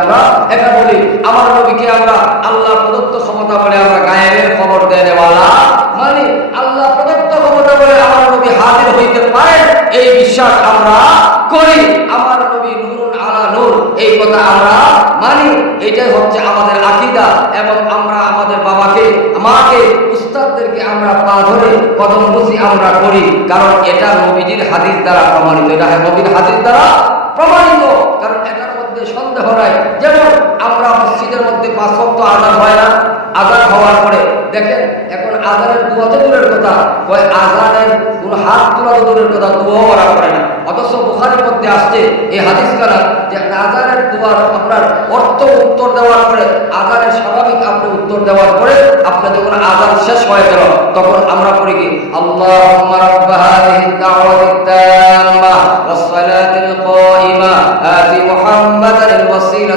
আমরা এটা বলি, আমার নবীকে আমরা আল্লাহ প্রদত্ত ক্ষমতা বলে আমরা গায়েবের খবর দেওয়ালা মানে আল্লাহ প্রদত্ত ক্ষমতা বলে আমার নবী হাজির হইতে পারেন এই বিশ্বাস আমরা করি। আমার নবী নূরুন আলা নূর, এই কথা আমরা মানি। এটাই হচ্ছে আমাদের আকীদা। এবং আমরা আমাদের বাবাকে, মাকে, উস্তাদদেরকে আমরা পা ধরে কদম বুঝি আমরা করি, কারণ এটা নবীজির হাদিস দ্বারা প্রমাণিত। এটা নবীর হাদিস দ্বারা প্রমাণিত, কারণ এটার মধ্যে সন্দেহ নাই। যেমন আমরা মসজিদের মধ্যে 5 ওয়াক্ত আযান হয় না, আযান হওয়ার পরে দেখেন এখন আযানের দোয়া তো দূরের কথা, কয় আযানের কোন হাত তোলা দূরের কথা, দোয়াও করা করে না। অথচ বুখারীর মধ্যে আসছে এই হাদিস কানা যে আযানের দোয়ার আপনার অর্থ উত্তর দেওয়ার পরে, আযানের স্বাভাবিক আপনি উত্তর দেওয়ার পরে আপনি যখন আযান শেষ হয়ে গেল তখন আমরা পড়ি কি আল্লাহুম্মা রাব্ব হাযিহি দাওয়াতিত তাম্মা ওয়াস সালাতিল কায়িমা আতি মুহাম্মাদাল ওয়াসিলা